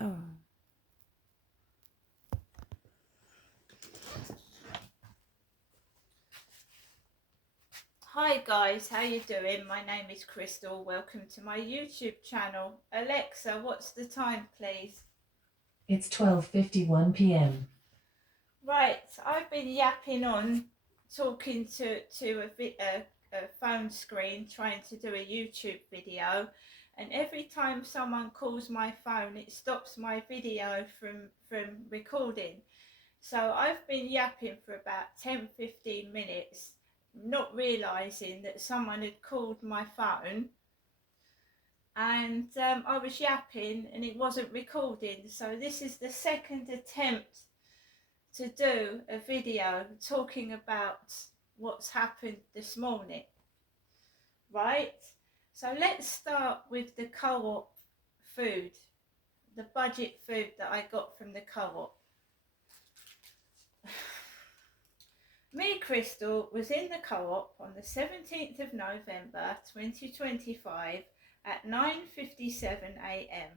Oh. Hi guys, how you doing? My name is Crystal. Welcome to my YouTube channel. Alexa, what's the time, please? It's 12:51 p.m. Right, I've been yapping on, talking to a phone screen, trying to do a YouTube video, and every time someone calls my phone, it stops my video from recording. So I've been yapping for about 10-15 minutes, not realising that someone had called my phone, and I was yapping and it wasn't recording. So this is the second attempt to do a video talking about what's happened this morning. Right? So let's start with the co-op food, the budget food that I got from the co-op. Me, Crystal, was in the co-op on the 17th of November 2025 at 9:57 a.m.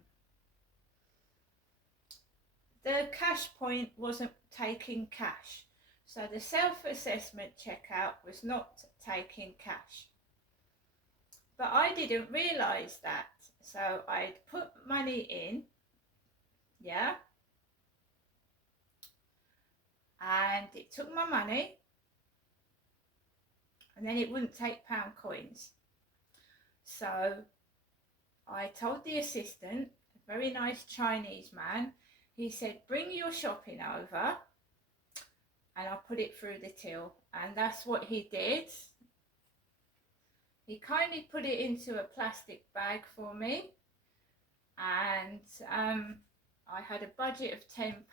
The cash point wasn't taking cash, so the self-assessment checkout was not taking cash. But I didn't realise that, so I'd put money in, yeah, and it took my money, and then it wouldn't take pound coins. So I told the assistant, a very nice Chinese man, he said, bring your shopping over and I'll put it through the till. And that's what he did. He kindly put it into a plastic bag for me, and I had a budget of £10.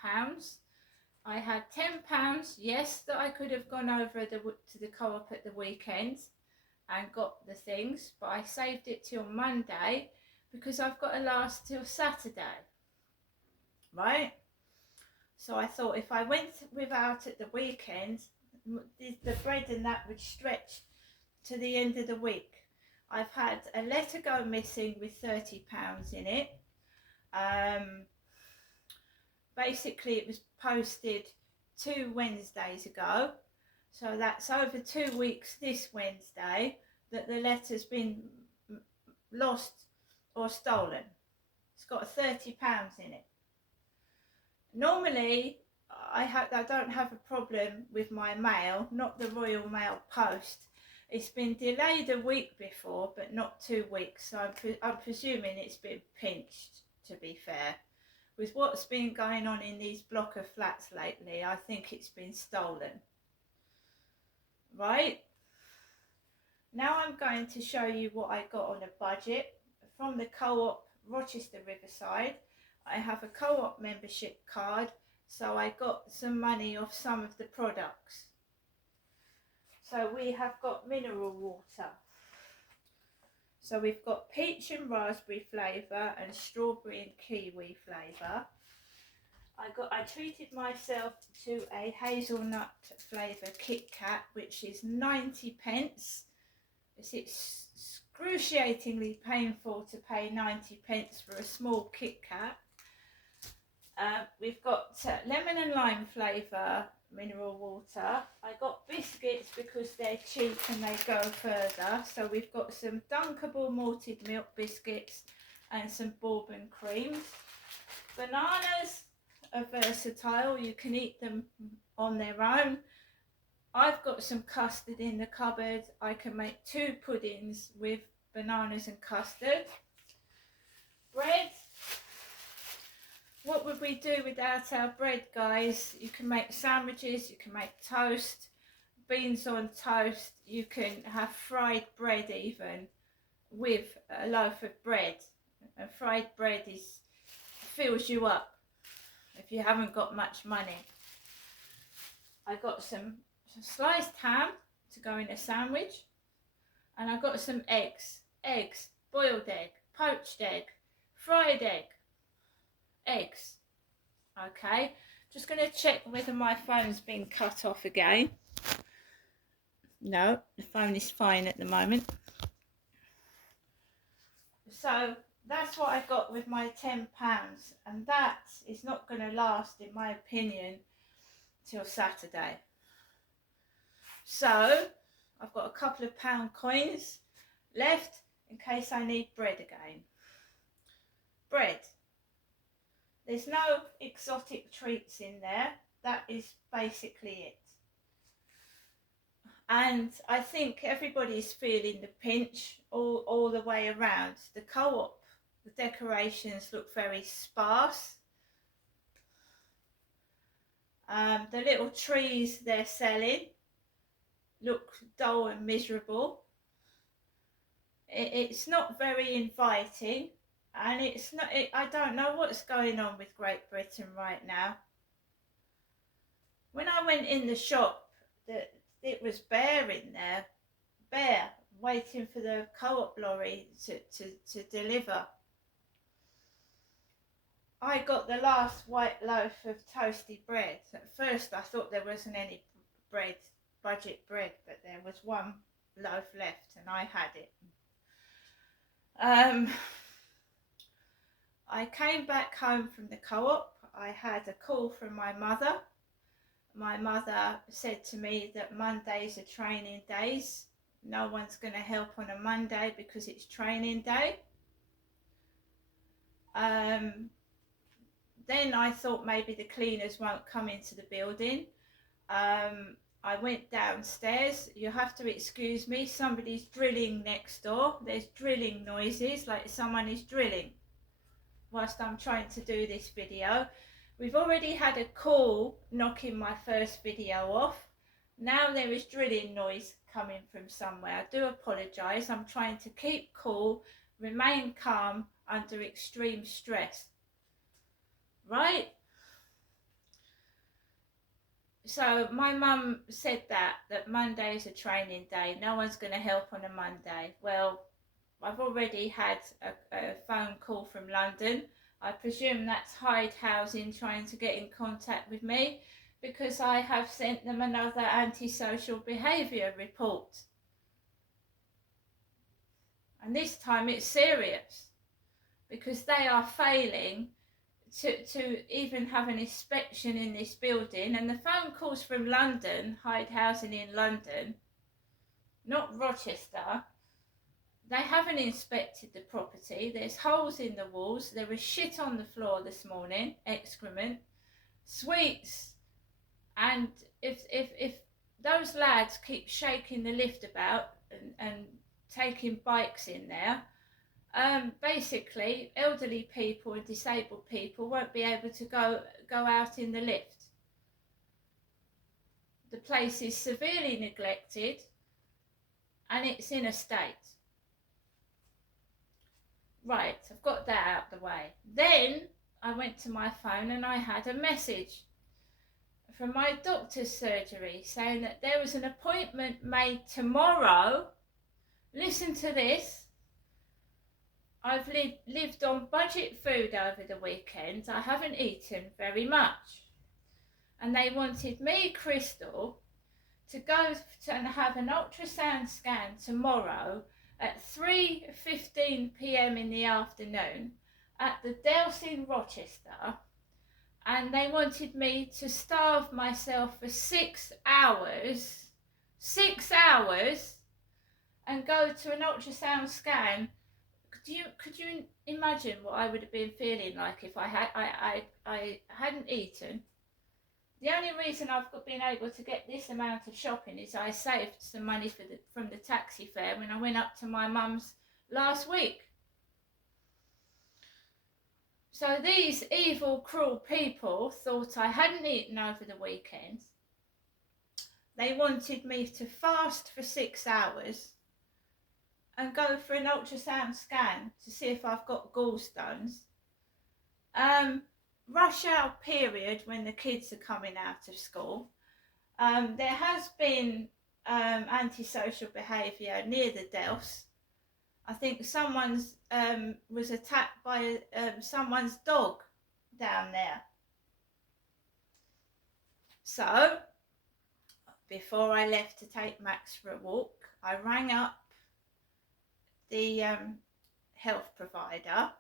I had £10, yes, that I could have gone over to the co-op at the weekend and got the things, but I saved it till Monday because I've got to last till Saturday, right? So I thought if I went without at the weekend, the bread and that would stretch to the end of the week. I've had a letter go missing with £30 in it. Basically it was posted 2 Wednesdays ago, so that's over 2 weeks this Wednesday that the letter's been lost or stolen. It's got £30 in it. Normally I don't have a problem with my mail, not the Royal Mail Post. It's been delayed a week before, but not 2 weeks, so I'm presuming it's been pinched, to be fair. With what's been going on in these block of flats lately, I think it's been stolen. Right? Now I'm going to show you what I got on a budget from the co-op Rochester Riverside. I have a co-op membership card, so I got some money off some of the products. So we have got mineral water. So we've got peach and raspberry flavour and strawberry and kiwi flavour. I treated myself to a hazelnut flavour Kit Kat, which is 90p. It's excruciatingly painful to pay 90p for a small Kit Kat. We've got lemon and lime flavour mineral water. I got biscuits because they're cheap and they go further. So we've got some Dunkable malted milk biscuits and some bourbon creams. Bananas are versatile, you can eat them on their own. I've got some custard in the cupboard. I can make 2 puddings with bananas and custard. Bread. What would we do without our bread, guys? You can make sandwiches, you can make toast, beans on toast, you can have fried bread even with a loaf of bread. And fried bread fills you up if you haven't got much money. I got some sliced ham to go in a sandwich, and I got some eggs, boiled egg, poached egg, fried egg, eggs. Okay, just going to check whether my phone's been cut off again. No, the phone is fine at the moment. So that's what I got with my £10, and that is not going to last, in my opinion, till Saturday. So I've got a couple of pound coins left in case I need bread again. Bread. There's no exotic treats in there. That is basically it. And I think everybody's feeling the pinch all the way around. The co-op, the decorations look very sparse. The little trees they're selling look dull and miserable. It's not very inviting, and it's not. I don't know what's going on with Great Britain right now. When I went in the shop, it was bare in there, bare, waiting for the co-op lorry to deliver. I got the last white loaf of toasty bread. At first I thought there wasn't any bread, budget bread, but there was one loaf left and I had it. I came back home from the co-op. I had a call from my mother. My mother said to me that Mondays are training days. No one's going to help on a Monday because it's training day. Then I thought maybe the cleaners won't come into the building. I went downstairs. You have to excuse me, somebody's drilling next door. There's drilling noises, like someone is drilling whilst I'm trying to do this video. We've already had a call knocking my first video off. Now there is drilling noise coming from somewhere. I do apologise. I'm trying to keep cool, remain calm under extreme stress. Right? So my mum said that Monday's a training day. No one's going to help on a Monday. Well, I've already had a phone call from London. I presume that's Hyde Housing trying to get in contact with me because I have sent them another antisocial behaviour report. And this time it's serious because they are failing to even have an inspection in this building. And the phone calls from London, Hyde Housing in London, not Rochester. They haven't inspected the property. There's holes in the walls. There was shit on the floor this morning, excrement, sweets. And if those lads keep shaking the lift about and taking bikes in there, basically elderly people and disabled people won't be able to go out in the lift. The place is severely neglected and it's in a state. Right, I've got that out of the way. Then I went to my phone and I had a message from my doctor's surgery saying that there was an appointment made tomorrow. Listen to this. I've lived on budget food over the weekend. I haven't eaten very much. And they wanted me, Crystal, to go and have an ultrasound scan tomorrow at 3:15 p.m. in the afternoon at the Dells in Rochester. And they wanted me to starve myself for 6 hours, and go to an ultrasound scan. Could you imagine what I would have been feeling like if I hadn't eaten? The only reason I've been able to get this amount of shopping is I saved some money from the taxi fare when I went up to my mum's last week. So these evil, cruel people thought I hadn't eaten over the weekend. They wanted me to fast for 6 hours and go for an ultrasound scan to see if I've got gallstones. Rush hour period when the kids are coming out of school. There has been antisocial behaviour near the Dells. I think someone's was attacked by someone's dog down there. So before I left to take Max for a walk, I rang up the health provider.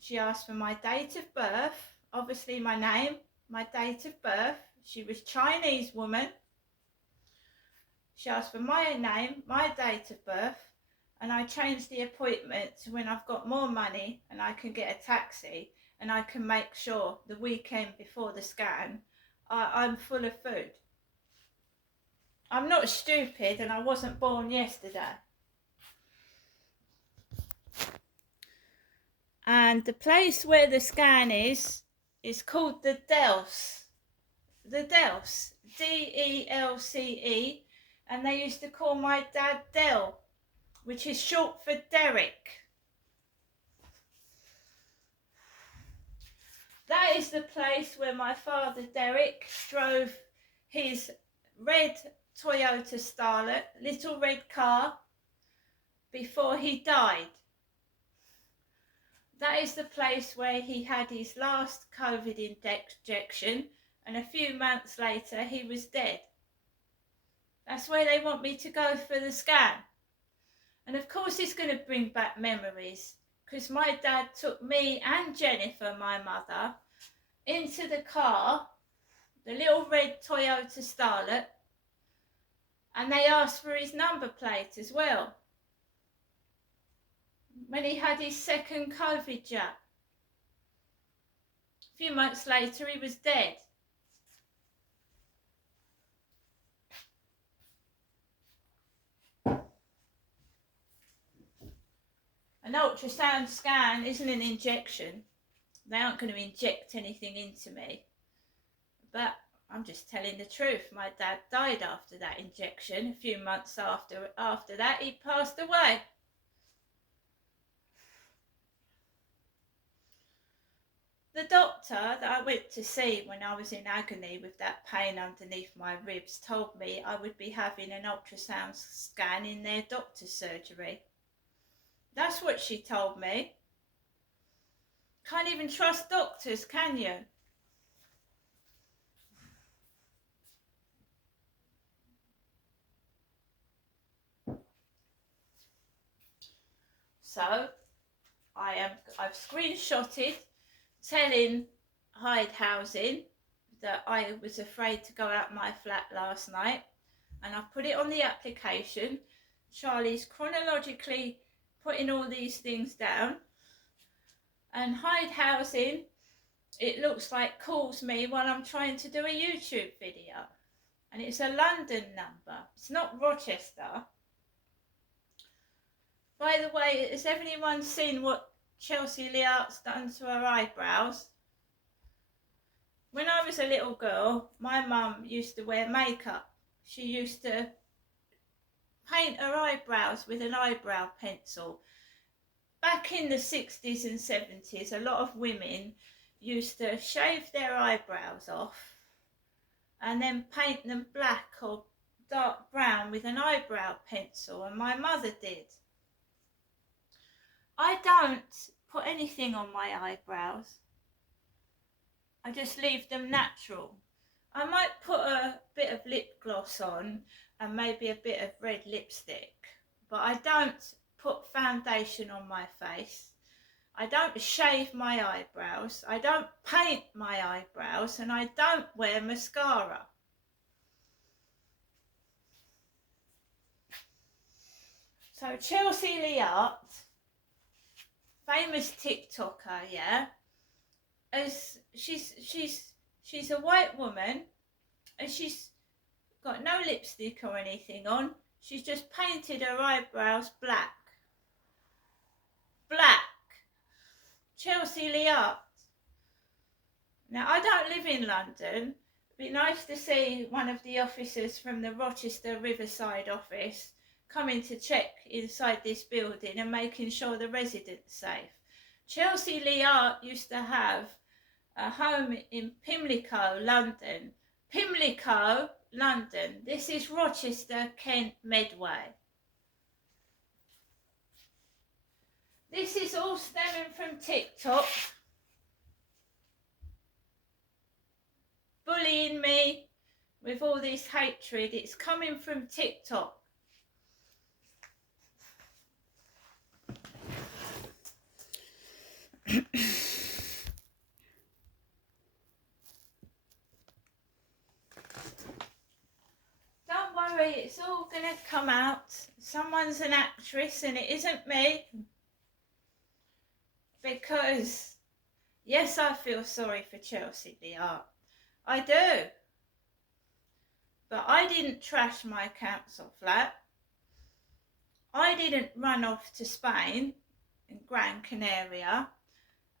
She asked for my date of birth, obviously my name, my date of birth. She was Chinese woman. She asked for my name, my date of birth, and I changed the appointment to when I've got more money and I can get a taxi and I can make sure the weekend before the scan I'm full of food. I'm not stupid and I wasn't born yesterday. And the place where the scan is called the Delce. The Delce, Delce, and they used to call my dad Del, which is short for Derek. That is the place where my father Derek drove his red Toyota Starlet, little red car, before he died. That is the place where he had his last COVID injection, and a few months later he was dead. That's where they want me to go for the scan. And of course it's going to bring back memories, because my dad took me and Jennifer, my mother, into the car, the little red Toyota Starlet, and they asked for his number plate as well, when he had his second COVID jab. A few months later he was dead. An ultrasound scan isn't an injection. They aren't going to inject anything into me. But I'm just telling the truth. My dad died after that injection. A few months after that, he passed away. The doctor that I went to see when I was in agony with that pain underneath my ribs told me I would be having an ultrasound scan in their doctor's surgery. That's what she told me. Can't even trust doctors, can you? So I've screenshotted telling Hyde Housing that I was afraid to go out my flat last night, and I've put it on the application. Charlie's chronologically putting all these things down, and Hyde Housing, it looks like, calls me while I'm trying to do a YouTube video, and it's a London number, it's not Rochester. By the way, has anyone seen what Chelsea Leart's done to her eyebrows? When I was a little girl, my mum used to wear makeup. She used to paint her eyebrows with an eyebrow pencil. Back in the 60s and 70s, a lot of women used to shave their eyebrows off and then paint them black or dark brown with an eyebrow pencil, and my mother did. I don't put anything on my eyebrows. I just leave them natural. I might put a bit of lip gloss on and maybe a bit of red lipstick, but I don't put foundation on my face. I don't shave my eyebrows. I don't paint my eyebrows, and I don't wear mascara. So Chelsea Leart, famous TikToker, yeah, as she's a white woman, and she's got no lipstick or anything on. She's just painted her eyebrows black. Black. Chelsea Leart. Now, I don't live in London. It'd be nice to see one of the officers from the Rochester Riverside office coming to check inside this building and making sure the residents are safe. Chelsea Leart used to have a home in Pimlico, London. Pimlico, London. This is Rochester, Kent, Medway. This is all stemming from TikTok. Bullying me with all this hatred. It's coming from TikTok. Don't worry, it's all gonna come out. Someone's an actress and it isn't me. Because, yes, I feel sorry for Chelsea the art. I do. But I didn't trash my council flat. I didn't run off to Spain in Gran Canaria.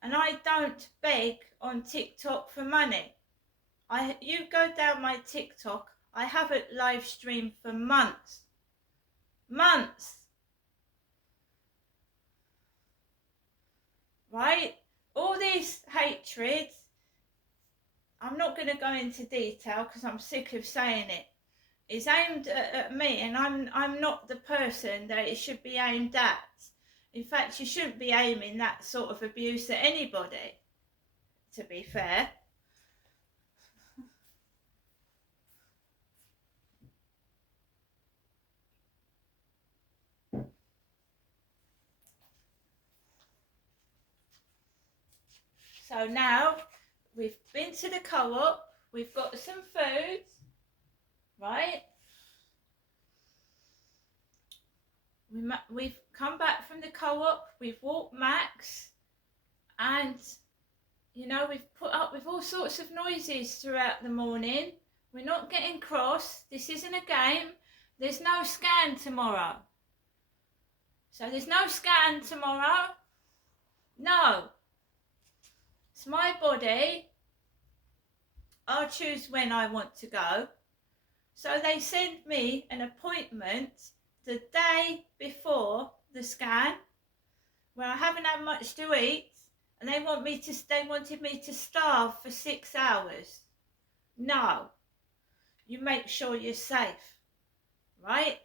And I don't beg on TikTok for money. You go down my TikTok, I haven't live streamed for months. Months. Right? All this hatred, I'm not going to go into detail because I'm sick of saying it, is aimed at me, and I'm not the person that it should be aimed at. In fact, you shouldn't be aiming that sort of abuse at anybody, to be fair. So now we've been to the co-op, we've got some food, right? We've come back from the co-op, we've walked Max, and you know, we've put up with all sorts of noises throughout the morning. We're not getting cross. This isn't a game. There's no scan tomorrow. So there's no scan tomorrow. No. It's my body. I'll choose when I want to go. So they send me an appointment the day before the scan, where I haven't had much to eat, and they wanted me to starve for 6 hours. No. You make sure you're safe, right?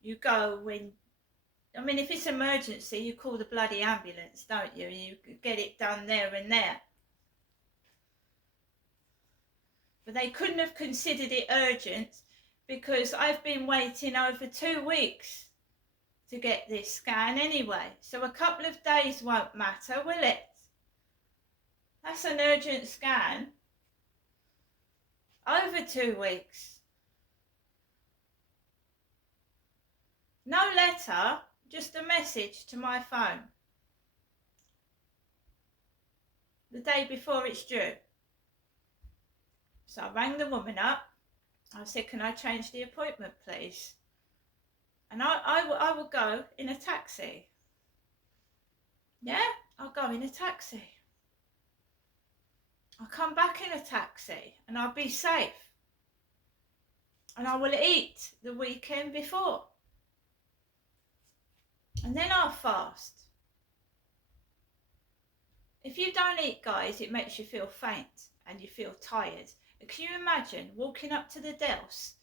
You go when, I mean, if it's emergency, you call the bloody ambulance, don't you? You get it done there and there. But they couldn't have considered it urgent because I've been waiting over 2 weeks to get this scan anyway. So a couple of days won't matter, will it? That's an urgent scan. Over 2 weeks. No letter, just a message to my phone. The day before it's due. So I rang the woman up. I said, can I change the appointment, please? And I will go in a taxi. Yeah, I'll go in a taxi. I'll come back in a taxi and I'll be safe. And I will eat the weekend before. And then I'll fast. If you don't eat, guys, it makes you feel faint and you feel tired. Can you imagine walking up to the Dels,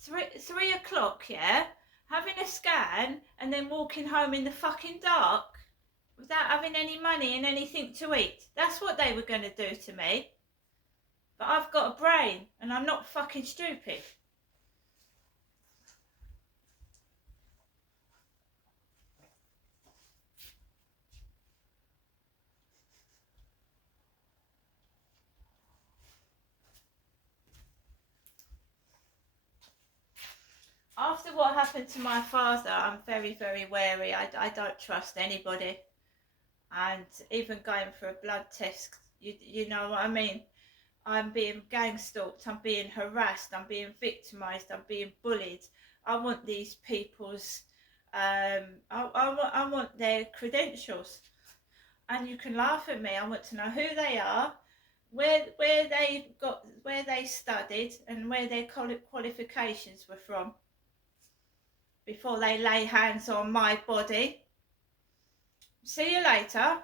3 o'clock, yeah, having a scan and then walking home in the fucking dark without having any money and anything to eat? That's what they were going to do to me. But I've got a brain and I'm not fucking stupid. After what happened to my father, I'm very, very wary. I don't trust anybody. And even going for a blood test, you know what I mean? I'm being gang stalked, I'm being harassed, I'm being victimised, I'm being bullied. I want these people's, I want their credentials. And you can laugh at me, I want to know who they are, where they studied and where their qualifications were from before they lay hands on my body. See you later.